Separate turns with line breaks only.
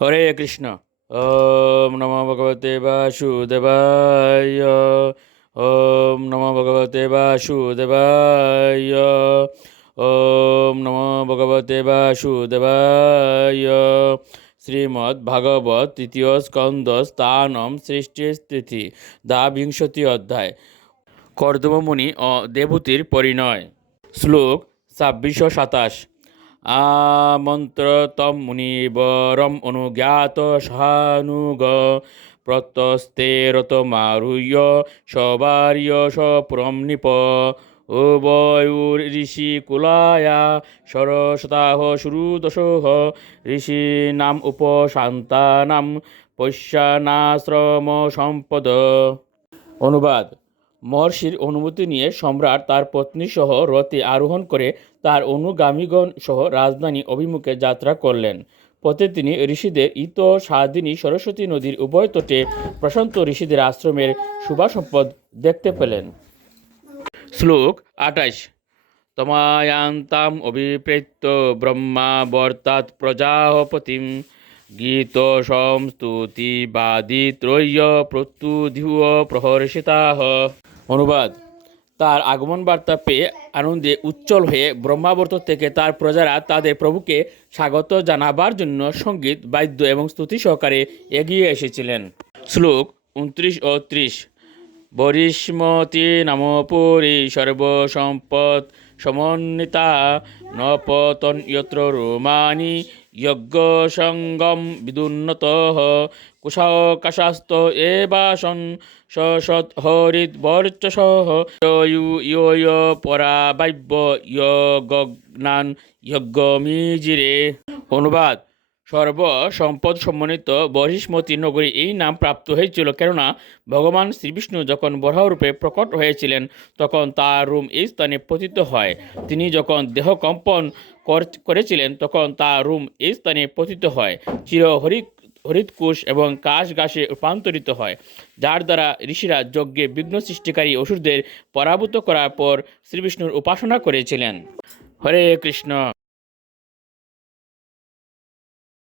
হরে কৃষ্ণ। ওম নম ভগবতে বাসুদেবায়। ওম নম ভগবতে বাসুদেবায়। ওম নম ভগবতে বাসুদেবায়। শ্রীমদ্ ভাগবত তৃতীয় স্কন্দ স্থানম সৃষ্টি স্থিতি দা বিংশতি অধ্যায়। কর্দমমুনি ও দেবতীর পরিণয়। শ্লোক ছাব্বিশশো সাতাশ। আমন্ত্র তম মুনিবরম অনুজ্ঞাত সহানুগ প্রত্যস্তে রত মারুহ্য সবার্য সপুরম নিপ উভয়ুর ঋষি কুলায়া সরসতাহ সুরুদশোহ ঋষি নাম উপশান্তানাম পশ্যানাশ্রম সম্পদ অনুবাদ মহর্ষির অনুমতি নিয়ে সম্রাট তার পত্নী সহ রথে আরোহণ করে তার অনুগামীগণ সহ রাজধানী অভিমুখে যাত্রা করলেন। পথে তিনি ঋষিদের ইত সাদিনী সরস্বতী নদীর উভয় তটে প্রশান্ত ঋষিদের আশ্রমের শুভাসম্পদ দেখতে পেলেন। শ্লোক আঠাশ। তমায়ান্তাম অভিপ্রেত্য ব্রহ্মা বর্তাৎ প্রজাপতিম। গীত সংস্তুতি বাদি ত্রয়্য প্রত্যুধিও প্রহর্ষিতাহ। অনুবাদ। তার আগমন বার্তা পেয়ে আনন্দে উচ্ছল হয়ে ব্রহ্মাবর্ত থেকে তার প্রজারা তাদের প্রভুকে স্বাগত জানাবার জন্য সংগীত, বাদ্য এবং স্তুতি সহকারে এগিয়ে এসেছিলেন। শ্লোক উনত্রিশ ও ত্রিশ। বরিষ্মতি নামপুরী সর্বসম্পদ সমন্বিতা নপতন যত্র রোমানি যজ্ঞ সঙ্গম বিদুন্নত কুশাকাশাস্ত এবাসন সৎ হরিত বর্চস পরাবাব্য যজ্ঞান যজ্ঞমিজিরে অনুবাদ সর্ব সম্পদ সম্মানিত বহিষ্মতী নগরী এই নাম প্রাপ্ত হয়েছিল। কেননা ভগবান শ্রীবিষ্ণু যখন বরাহরূপে প্রকট হয়েছিলেন, তখন তার রুম এই স্থানে পতিত হয়। তিনি যখন দেহ কম্পন কর- করেছিলেন, তখন তার রুম এই স্থানে পতিত হয়। চির হরিত হরিতকুশ এবং কাশ গাছে রূপান্তরিত হয়, যার দ্বারা ঋষিরা যজ্ঞে বিঘ্ন সৃষ্টিকারী অসুরদের পরাভূত করার পর শ্রীবিষ্ণুর উপাসনা করেছিলেন। হরে কৃষ্ণ।